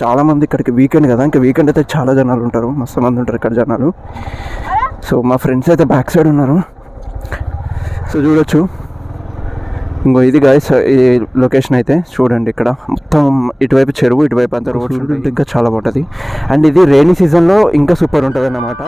చాలామంది ఇక్కడికి వీకెండ్ కదా, ఇంకా వీకెండ్ అయితే చాలా జనాలు ఉంటారు, మస్తు మంది ఉంటారు ఇక్కడ జనాలు. సో మా ఫ్రెండ్స్ అయితే బ్యాక్ సైడ్ ఉన్నారు, సో చూడొచ్చు. ఇంకో ఇది గాయస్ ఈ లొకేషన్ అయితే చూడండి. ఇక్కడ మొత్తం ఇటువైపు చెరువు, ఇటువైపు అంతా రోడ్స్ ఉంటుంది, ఇంకా చాలా బాగుంటుంది. అండ్ ఇది రైనీ సీజన్లో ఇంకా సూపర్ ఉంటుంది అన్నమాట.